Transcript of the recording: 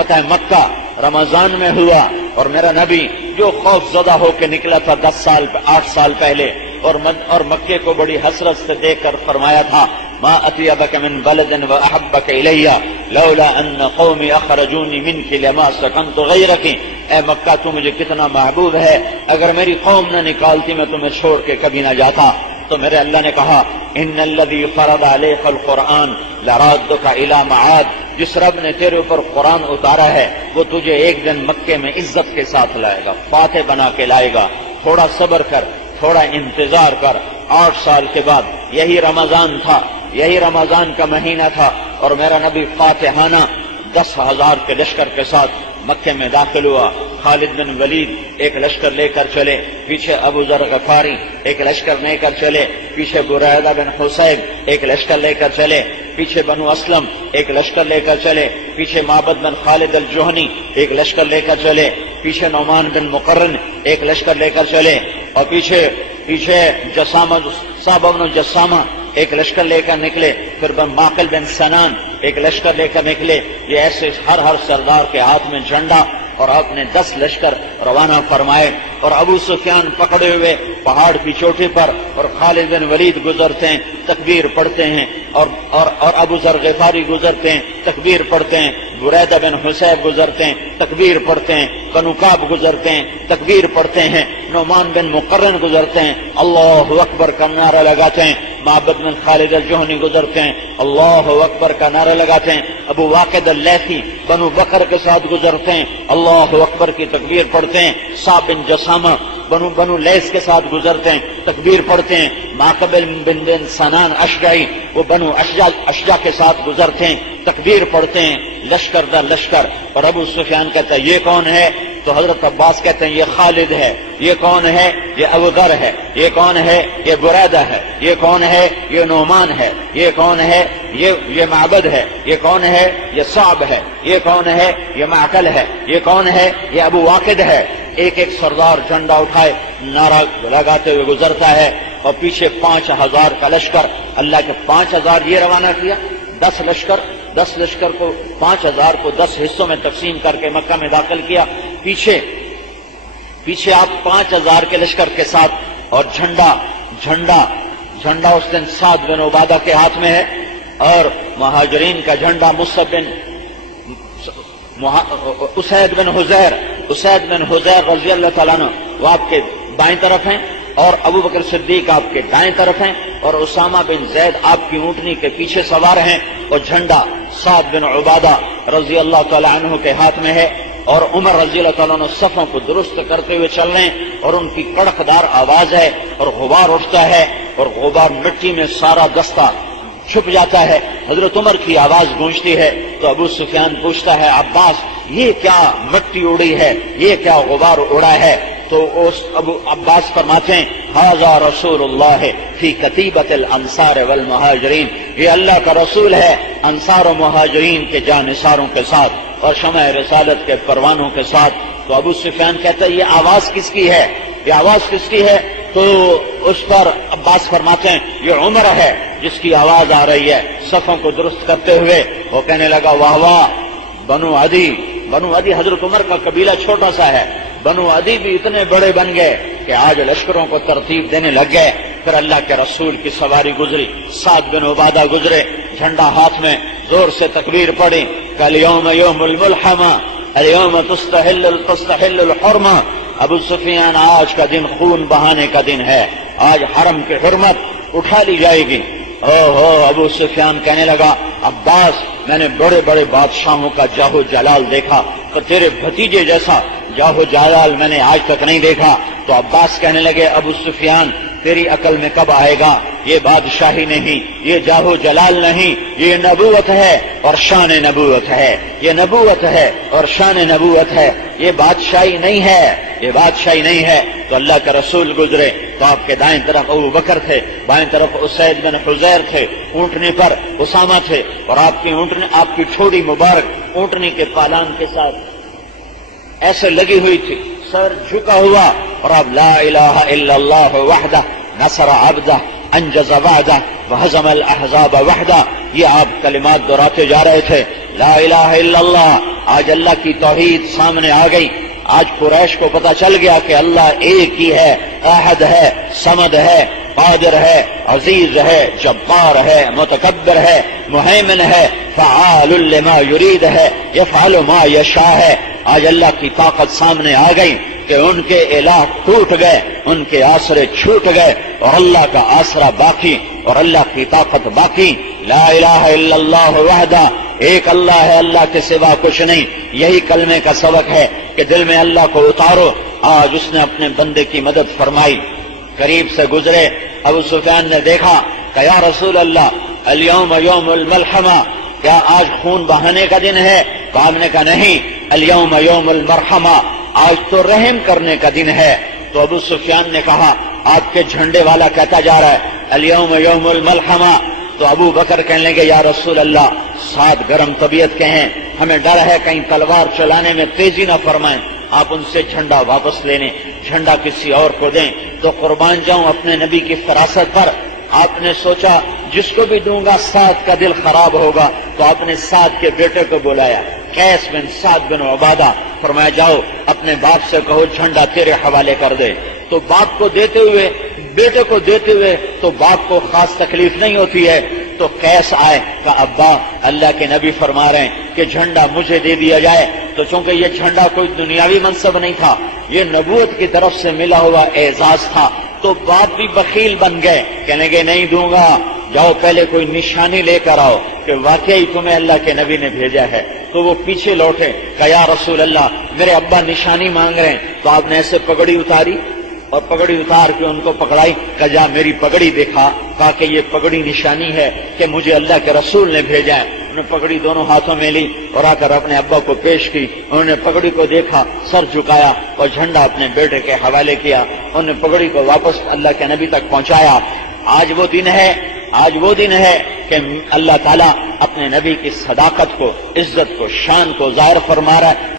فتح مکہ رمضان میں ہوا، اور میرا نبی جو خوف زدہ ہو کے نکلا تھا 8 سال پہلے، اور مکے کو بڑی حسرت سے دیکھ کر فرمایا تھا ما اطیبک من بلد واحبک الی لولا ان قومی اخرجونی منک لما سکنت غیرک، اے مکہ تو مجھے کتنا محبوب ہے، اگر میری قوم نہ نکالتی میں تمہیں چھوڑ کے کبھی نہ جاتا۔ تو میرے اللہ نے کہا ان الذی فرض علیک القرآن لرادک الی معاد، جس رب نے تیرے اوپر قرآن اتارا ہے وہ تجھے ایک دن مکے میں عزت کے ساتھ لائے گا، فاتح بنا کے لائے گا، تھوڑا صبر کر، تھوڑا انتظار کر۔ 8 سال کے بعد یہی رمضان تھا، یہی رمضان کا مہینہ تھا، اور میرا نبی فاتحانہ 10,000 کے لشکر کے ساتھ مکے میں داخل ہوا۔ خالد بن ولید ایک لشکر لے کر چلے، پیچھے ابو ذر غفاری ایک لشکر لے کر چلے، پیچھے بریدہ بن حصیب ایک لشکر لے کر چلے، پیچھے بنو اسلم ایک لشکر لے کر چلے، پیچھے معبد بن خالد الجہنی ایک لشکر لے کر چلے، پیچھے نعمان بن مقرن ایک لشکر لے کر چلے، اور پیچھے صعب بن جسامہ ایک لشکر لے کر نکلے، پھر معقل بن سنان ایک لشکر لے کر نکلے۔ یہ ایسے ہر سردار کے ہاتھ میں جھنڈا، اور آپ نے 10 لشکر روانہ فرمائے، اور ابو سفیان پکڑے ہوئے پہاڑ کی چوٹی پر، اور خالد بن ولید گزرتے ہیں تکبیر پڑھتے ہیں، اور ابو ذر غفاری گزرتے ہیں تکبیر پڑھتے ہیں، بریدہ بن حصیب گزرتے ہیں تکبیر پڑھتے ہیں، بنو کعب گزرتے ہیں تکبیر پڑھتے ہیں، نعمان بن مقرن گزرتے ہیں اللہ اکبر کا نعرہ لگاتے ہیں، معبد بن خالد الجہنی گزرتے ہیں اللہ اکبر کا نعرہ لگاتے ہیں، ابو واقد اللیثی بنو بکر کے ساتھ گزرتے ہیں اللہ اکبر کی تکبیر پڑھتے ہیں، صعب بن جسامہ بنو لیث کے ساتھ گزرتے ہیں تکبیر پڑھتے ہیں، معقل بن سنان اشجعی وہ بنو اشجع کے ساتھ گزرتے ہیں تکبیر پڑھتے ہیں، لشکر در لشکر۔ اور ابو سفیان کہتا ہے یہ کون ہے؟ تو حضرت عباس کہتے ہیں یہ خالد ہے۔ یہ کون ہے؟ یہ ابو ذر ہے۔ یہ کون ہے؟ یہ بریدہ ہے۔ یہ کون ہے؟ یہ نعمان ہے۔ یہ کون ہے؟ یہ معبد ہے۔ یہ کون ہے؟ یہ صعب ہے۔ یہ کون ہے؟ یہ معقل ہے۔ یہ کون ہے؟ یہ ابو واقد ہے۔ ایک ایک سردار جھنڈا اٹھائے نعرہ لگاتے ہوئے گزرتا ہے، اور پیچھے 5,000 کا لشکر، اللہ کے 5,000 یہ روانہ کیا، 10 لشکر کو 5,000 کو 10 حصوں میں تقسیم کر کے مکہ میں داخل کیا۔ پیچھے آپ 5,000 کے لشکر کے ساتھ، اور جھنڈا اس دن سعد بن عبادہ کے ہاتھ میں ہے، اور مہاجرین کا جھنڈا مصعب بن اسید بن حضیر رضی اللہ تعالیٰ عنہ وہ آپ کے بائیں طرف ہیں، اور ابو بکر صدیق آپ کے دائیں طرف ہیں، اور اسامہ بن زید آپ کی اونٹنی کے پیچھے سوار ہیں، اور جھنڈا سعد بن عبادہ رضی اللہ تعالیٰ عنہ کے ہاتھ میں ہے، اور عمر رضی اللہ تعالیٰ عنہ صفوں کو درست کرتے ہوئے چل رہے ہیں، اور ان کی کڑکدار آواز ہے، اور غبار اٹھتا ہے، اور غبار مٹی میں سارا دستہ چھپ جاتا ہے، حضرت عمر کی آواز گونجتی ہے، تو ابو سفیان پوچھتا ہے عباس یہ کیا مٹی اڑی ہے، یہ کیا غبار اڑا ہے؟ تو ابو عباس فرماتے ہیں ھذا رسول اللہ فی کتیبۃ الانصار والمہاجرین، یہ اللہ کا رسول ہے انصار و مہاجرین کے جانثاروں کے ساتھ، اور شمع رسالت کے پروانوں کے ساتھ۔ تو ابو سفیان کہتا ہے یہ آواز کس کی ہے؟ یہ آواز کس کی ہے؟ تو اس پر عباس فرماتے ہیں یہ عمر ہے جس کی آواز آ رہی ہے صفوں کو درست کرتے ہوئے۔ وہ کہنے لگا واہ واہ، بنو عدی حضرت عمر کا قبیلہ چھوٹا سا ہے، بنو عدی بھی اتنے بڑے بن گئے کہ آج لشکروں کو ترتیب دینے لگ گئے۔ پھر اللہ کے رسول کی سواری گزری، سعد بن عبادہ گزرے، جھنڈا ہاتھ میں، زور سے تکبیر پڑی، کالیوم یوم الملحمہ اليوم تستحل الحرمہ، ابو سفیان آج کا دن خون بہانے کا دن ہے، آج حرم کی حرمت اٹھا لی جائے گی۔ ابو سفیان کہنے لگا عباس میں نے بڑے بڑے بادشاہوں کا جاہو جلال دیکھا، تو تیرے بھتیجے جیسا جاہو جلال میں نے آج تک نہیں دیکھا۔ تو عباس کہنے لگے ابو سفیان تیری عقل میں کب آئے گا، یہ بادشاہی نہیں، یہ جاہو جلال نہیں، یہ نبوت ہے اور شان نبوت ہے، یہ نبوت ہے اور شان نبوت ہے، یہ بادشاہی نہیں ہے، یہ بادشاہی نہیں ہے۔ تو اللہ کے رسول گزرے تو آپ کے دائیں طرف ابو بکر تھے، بائیں طرف اسید بن حضیر تھے، اونٹنی پر اسامہ تھے، اور آپ کی ٹھوڑی مبارک اونٹنی کے پالان کے ساتھ ایسے لگی ہوئی تھی، سر جھکا ہوا، اور آپ لا الہ الا اللہ وحدہ نصر عبدہ انجز وعدہ وہزم الاحزاب وحدہ، یہ آپ کلمات دہراتے جا رہے تھے۔ لا الہ الا اللہ. آج اللہ کی توحید سامنے آ گئی. آج قریش کو پتا چل گیا کہ اللہ ایک ہی ہے، احد ہے، صمد ہے، قادر ہے، عزیز ہے، جبار ہے، متکبر ہے، مہیمن ہے، فعال لما یرید ہے، یفعل ما یشاء ہے. آج اللہ کی طاقت سامنے آ گئی کہ ان کے الہ ٹوٹ گئے، ان کے آسرے چھوٹ گئے، اور اللہ کا آسرا باقی اور اللہ کی طاقت باقی. لا الہ الا اللہ وحدہ، ایک اللہ ہے، اللہ کے سوا کچھ نہیں. یہی کلمے کا سبق ہے کہ دل میں اللہ کو اتارو. آج اس نے اپنے بندے کی مدد فرمائی. قریب سے گزرے ابو سفیان نے دیکھا کہ یا رسول اللہ الیوم یوم الملحمہ، کیا آج خون بہانے کا دن ہے؟ تو آپ نے کہا نہیں، الیوم یوم المرحمہ، آج تو رحم کرنے کا دن ہے. تو ابو سفیان نے کہا آپ کے جھنڈے والا کہتا جا رہا ہے الیوم یوم الملحمہ. تو ابو بکر کہنے لگے یا رسول اللہ، سات گرم طبیعت کے ہیں، ہمیں ڈر ہے کہیں تلوار چلانے میں تیزی نہ فرمائیں، آپ ان سے جھنڈا واپس لے لیں، جھنڈا کسی اور کو دیں. تو قربان جاؤں اپنے نبی کی فراست پر. آپ نے سوچا جس کو بھی دوں گا سعد کا دل خراب ہوگا، تو آپ نے سعد کے بیٹے کو بلایا، قیس بن سعد بن عبادہ. فرمایا جاؤ اپنے باپ سے کہو جھنڈا تیرے حوالے کر دے. تو باپ کو دیتے ہوئے، بیٹے کو دیتے ہوئے تو باپ کو خاص تکلیف نہیں ہوتی ہے. تو قیس آئے کہ ابا اللہ کے نبی فرما رہے ہیں کہ جھنڈا مجھے دے دیا جائے. تو چونکہ یہ جھنڈا کوئی دنیاوی منصب نہیں تھا، یہ نبوت کی طرف سے ملا ہوا اعزاز تھا، تو باپ بھی بخیل بن گئے، کہنے گے نہیں دوں گا، جاؤ پہلے کوئی نشانی لے کر آؤ کہ واقعی تمہیں اللہ کے نبی نے بھیجا ہے. تو وہ پیچھے لوٹے کہ یا رسول اللہ میرے ابا نشانی مانگ رہے ہیں. تو آپ نے ایسے پگڑی اتاری اور پگڑی اتار کے ان کو پکڑائی کہ جا میری پگڑی دکھا، کہا کہ یہ پگڑی نشانی ہے کہ مجھے اللہ کے رسول نے بھیجا ہے. انہوں نے پگڑی دونوں ہاتھوں میں لی اور آ کر اپنے ابا کو پیش کی. انہوں نے پگڑی کو دیکھا، سر جھکایا اور جھنڈا اپنے بیٹے کے حوالے کیا. انہوں نے پگڑی کو واپس اللہ کے نبی تک پہنچایا. آج وہ دن ہے کہ اللہ تعالیٰ اپنے نبی کی صداقت کو، عزت کو، شان کو ظاہر فرما رہا ہے.